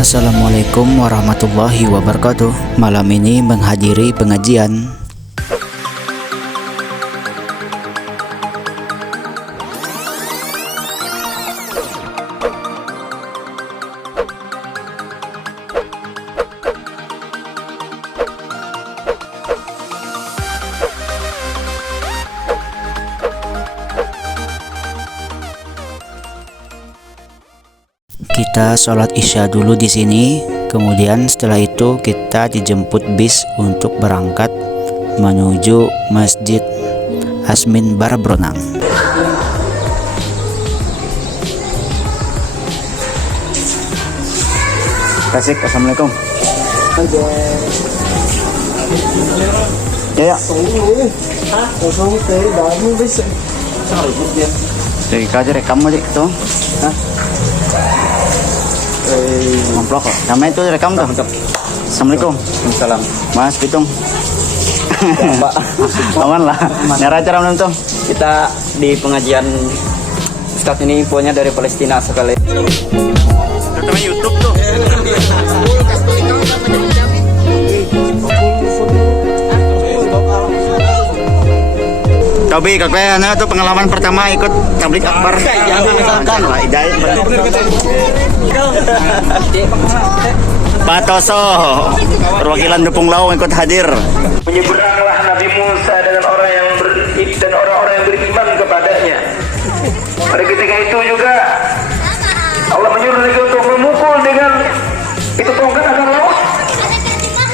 Assalamualaikum warahmatullahi wabarakatuh. Malam ini menghadiri pengajian. Kita sholat isya dulu di sini, kemudian setelah itu kita dijemput bis untuk berangkat menuju Masjid Asmin Barabronang. Kasih, assalamualaikum. Ya. Dari kaji rekam aja itu. Ngamplok kok. Namanya itu rekam tuh. Assalamualaikum. Waalaikumsalam. Mas Pitung. Pak. Aman lah. Nyara acara belum tuh? Kita di pengajian Ustadz ini infonya dari Palestina sekali. Terutama YouTube tuh. Tobi, kakaknya tuh pengalaman pertama ikut tablik akbar. Jangan lah, hidayah. Pak Toso, perwakilan Dupung Lau ikut hadir. Menyeberanglah Nabi Musa dengan orang-orang yang beriman kepadanya. Pada ketika itu juga Allah menyuruh lagi untuk memukul dengan itu tongkat akan laut.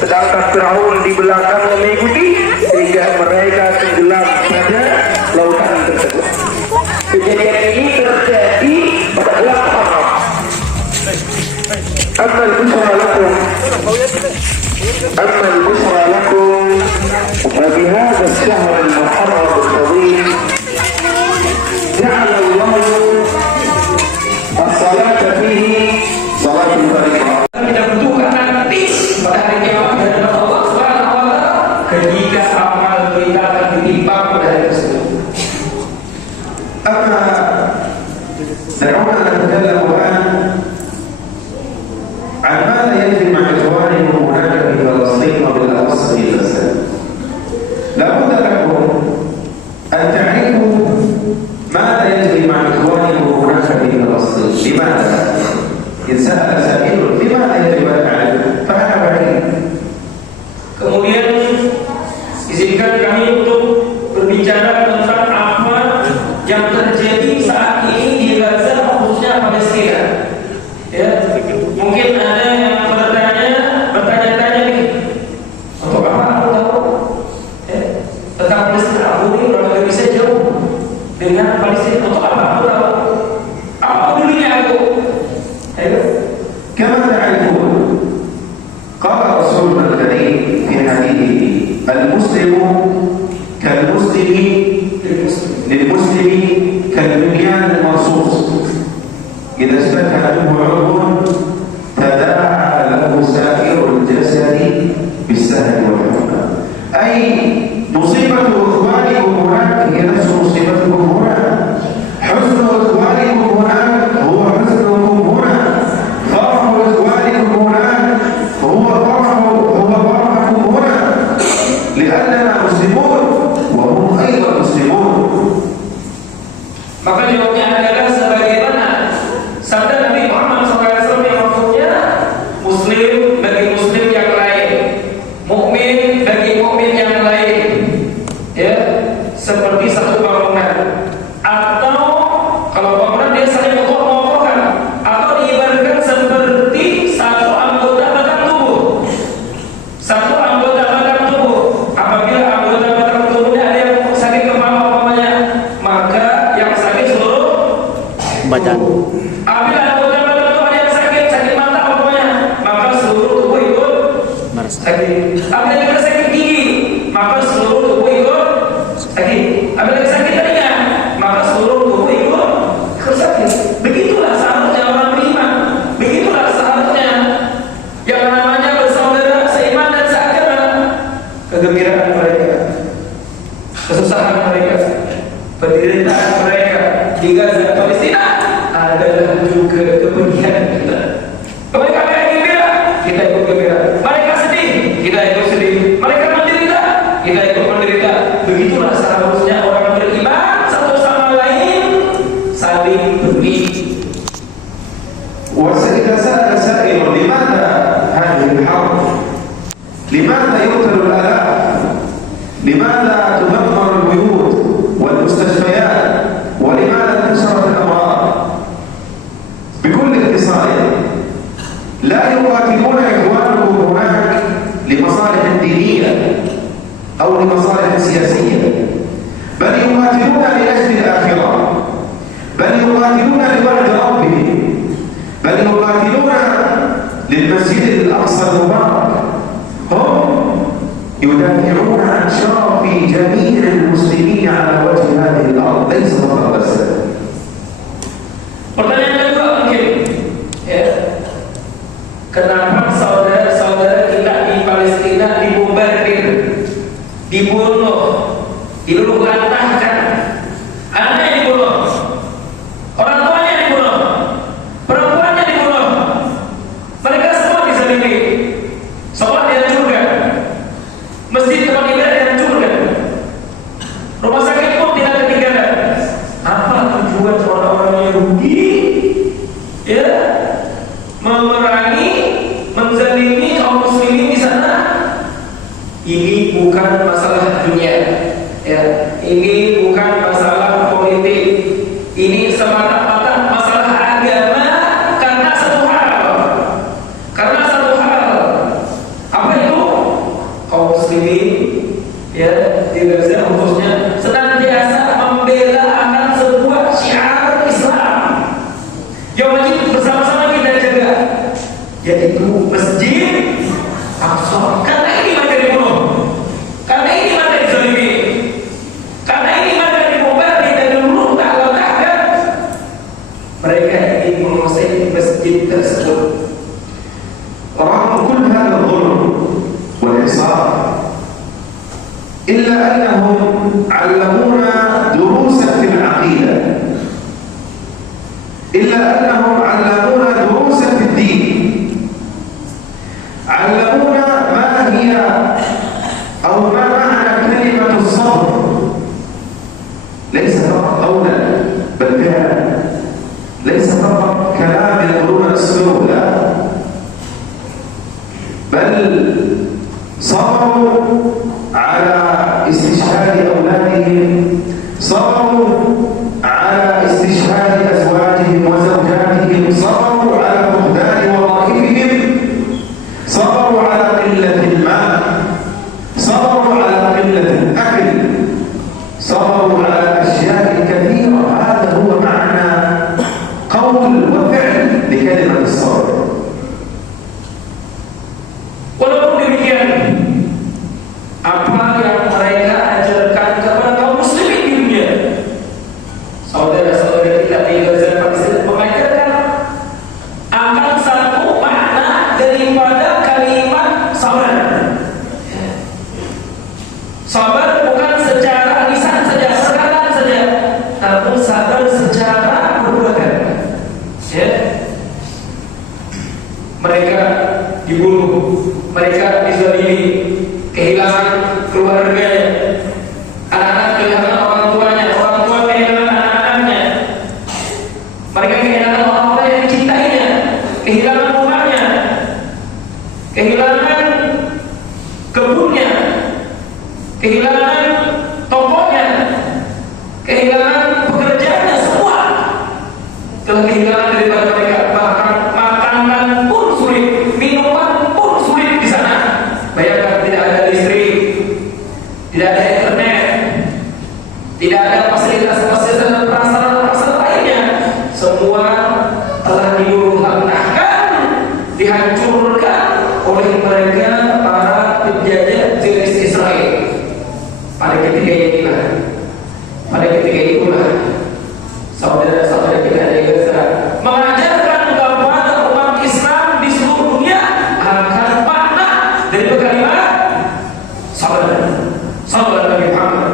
Sedangkan Firaun di belakangnya mengikuti sehingga mereka tenggelam pada lautan tersebut. Kejadian ini terjadi pada bulan Muharram. Amal busra lakum, amal busra lakum, bagi hadha syahr al-muharram al-fadil, ja'ala Allah as-salata fihi salatul fariqah. Kita butuhkan nanti pada hari kiamat dari Allah Subhanahu wa taala ketika amal kita akan ditimpa pada hari tersebut. Apa دعونا نتكلم الآن عن ماذا يجري مع إخوانهم هناك في فلسطين وبالأخص في غزة. لابد لكم أن تعرفوا ماذا يجري مع إخوانهم هناك في فلسطين. لماذا؟ إن سأل سائل لماذا يجب أن نعرف؟ فأنا بعيد. Kemudian izinkan kami untuk berbicara tentang apa yang terjadi saat ini di Gaza, khususnya Palestina. Ya, mungkin ada yang bertanya-tanya nih, untuk apa aku tahu? Ya, tentang Palestina aku ini berapa bisa jauh dengan Palestina, untuk apa aku tahu? Apa pedulinya aku? Ya. كما تعرفون قال رسولنا الكريم في حديثه المسلم كالمسلم للمسلم كالبنيان المرصوص إذا اشتكى منه عضو تداعى له سائر الجسد بالسهر والحمى. أي مصيبة إخوانكم هناك هي نفس مصيبتكم هنا. حزن إخوانكم هناك هو حزنكم هنا. فرح إخوانكم هناك هو فرحكم هنا. لأننا مسلمون وهم أيضا مسلمون. Maka jawabnya adalah sebagaimana sabda Nabi Muhammad SAW yang maksudnya Muslim bagi Muslim yang lain, mukmin bagi mukmin yang lain, ya, seperti satu bangunan. Atau kalau bangunan dia saling mengokohkan, atau diibaratkan seperti satu anggota badan tubuh. Satu anggota badan tubuh. Apabila anggota badan tubuhnya ada yang sakit kepala umpamanya, maka yang sakit seluruh Badan. apabila anggota badan tubuh ada yang sakit mata umpamanya, maka seluruh tubuh ikut sakit. Apabila kita sakit gigi, maka seluruh tubuh ikut sakit. Apabila kita sakit telinga, maka seluruh tubuh ikut sakit. Begitulah seharusnya orang beriman. Begitulah seharusnya yang namanya bersaudara seiman dan seagama. Kegembiraan mereka, kesusahan mereka, penderitaan mereka di Gaza, Palestina adalah juga kepentingan kita. Mereka ingin bergembira. Mereka sedih, kita ikut sedih. Mereka menderita, kita ikut menderita. Begitulah seharusnya orang beriman satu sama lain saling berbagi. وإذا سأل سائل لماذا هذه الحرب؟ لماذا يقتل الآلاف؟ لماذا تدمر البيوت والمستشفيات؟ ولماذا تنشرت الأمراض؟ بكل اختصار لا يقاتلون إخوانهم هناك لمصالح دينية أو لمصالح سياسية، بل يقاتلون لأجل الآخرة، بل يقاتلون لوعد ربهم، بل يقاتلون للمسجد الأقصى المبارك. هم يدافعون عن شرف جميع المسلمين على وجه هذه الأرض، ليس فقط بس. Pertanyaan kedua mungkin, ya, kenapa saudara-saudara kita di Palestina dibombardir, dibunuh, diluluhlantahkan, anaknya dibunuh, orang tuanya dibunuh, perempuannya dibunuh, mereka semua dizalimi, sekolah dihancurkan, masjid tempat ibadah dihancurkan, rumah sakit pun tidak ketinggalan. Apa tujuan orang-orang Yahudi, ya, memerangi, menzalimi kaum muslimin di sana? Ini bukan masalah dunia, ya. Ini bukan masalah politik. Ini semata-mata masalah agama karena satu hal. Karena satu hal. Apa itu? Kaum muslimin, ya, di Gaza khususnya senantiasa membela akan sebuah syiar Islam yang wajib bersama-sama kita jaga, yaitu Masjid Aqsa. Karena ini mereka dibunuh, karena ini mereka dizalimi, karena ini mereka dibombardir dan diluluhlantahkan. Mereka ingin menguasai masjid tersebut. ورغم كل هذا الظلم والحصار إلا أنهم علمونا دروسا في العقيدة، إلا أنهم علمونا دروسا في الدين، علمونا ما هي أو ما معنى كلمة الصبر، ليس فقط قولا بل فعلا، ليس فقط كلام يقولون اسلوب، لا، بل صبروا على استشهاد أولادهم، صبروا على استشهاد أزواجهم وزوجاتهم، صبروا على فقدان وظائفهم، صبروا على قلة الماء، صبروا على قلة الأكل، صبروا على أشياء كثيرة. هذا هو معنى قول وفعل لكلمة الصبر. Walaupun demikian, apa yang mereka ajarkan kepada kaum muslimin di dunia, saudara-saudara kita di Gaza Palestina mengajarkan akan satu makna daripada kalimat sabar. Sabar bukan secara lisan saja, perkataan saja, namun sabar secara perbuatan. Ya. Mereka dibunuh, mereka dizalimi, kehilangan keluarganya, anak-anak kehilangan orang tuanya, orang tua kehilangan anak-anaknya, mereka kehilangan orang-orang yang dicintainya, kehilangan rumahnya, kehilangan kebunnya, kehilangan tokonya, kehilangan pekerjaannya, semua telah kehilangan daripada mereka. Bahkan makanan pun sulit, minuman pun sulit di sana. Bayangkan, tidak ada listrik, tidak ada internet, tidak ada fasilitas-fasilitas dan prasarana-prasarana lainnya. Semua telah diluluhlantahkan, dihancurkan oleh mereka para penjajah Zionis Israel. Pada ketika itulah saudara-saudara kita di Gaza mengajarkan kepada umat Islam di seluruh dunia akan makna dari kalimat sabar. Sabar Nabi Muhammad.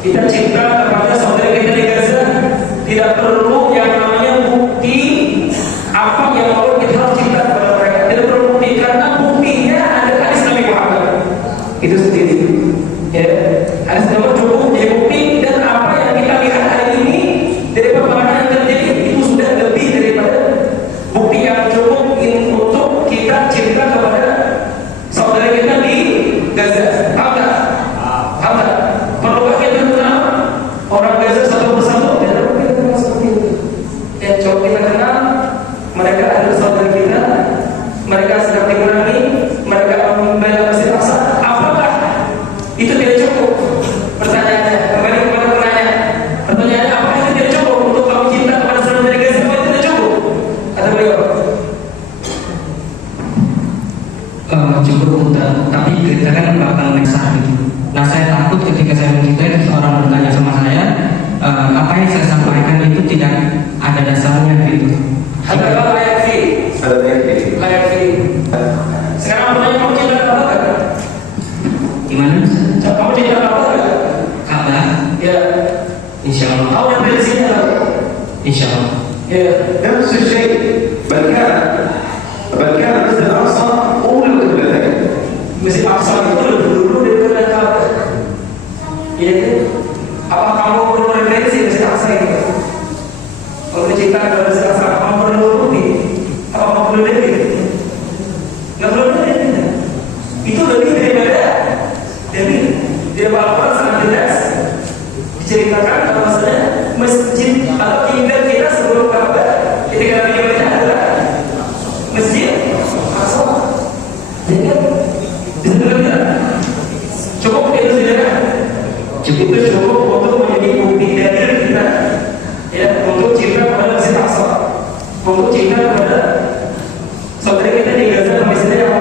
Kita cinta kepada saudara kita di Gaza, tidak perlu yang namanya bukti apa yang mau kita harus cinta kepada mereka. Tidak perlu bukti karena buktinya ada hadis Nabi Muhammad itu sendiri. Ya, hadis Nabi cukup jadi bukti, dan apa yang kita lihat hari ini dari peperangan yang terjadi itu sudah lebih daripada bukti yang cukup untuk kita cinta kepada saudara kita di Gaza. Paham tak? Paham tak? Perlukah kita kenal orang Gaza satu persatu? Tidak perlu kita kenal seperti itu. Ya, coba kita kenal mereka adalah saudara kita, mereka sedang diperangi, mereka membela Masjid Al-Aqsa. Apakah itu tidak cukup? Pertanyaannya, kembali kepada penanya. Pertanyaannya, apakah itu tidak cukup untuk kamu cinta kepada saudara dari Gaza? Apakah itu tidak cukup? Kata beliau, cukup untuk, tapi kita kan bakal menyesal gitu. Nah, saya takut ketika saya mencintai seorang bertanya sama saya, apa yang saya sampaikan itu tidak ada dasarnya gitu. adalah layak sih. Ada lagi. Layak sih. Sekarang pertanyaan, kamu cinta apa kan? Gimana? Kamu cinta apa kan? Kabar? Ya, Insya Allah. kamu yang dari sini kan? Insya Allah. Ya. نفس الشيء بل كان مسجد الأقصى أولى القبلتين. Masjid Al-Aqsa itu lebih dulu daripada Ka'bah. Iya kan? Apa kamu perlu referensi Masjid Al-Aqsa ini? Kalau cinta kepada Masjid Al-Aqsa, apa kamu perlu bukti? Apa kamu perlu dalil? Nggak perlu dalil. Itu lebih daripada dalil. Di Al-Quran sangat jelas diceritakan bahwasanya masjid atau kiblat kita sebelum Ka'bah ketika Nabi Ibrahim adalah Masjid Al-Aqsa. Jadi kan sebenarnya cukup itu saudara. Cukup itu cukup untuk menjadi bukti dalil kita, ya, untuk cinta kepada Masjid Al-Aqsa, untuk cinta kepada saudara kita di Gaza, misalnya yang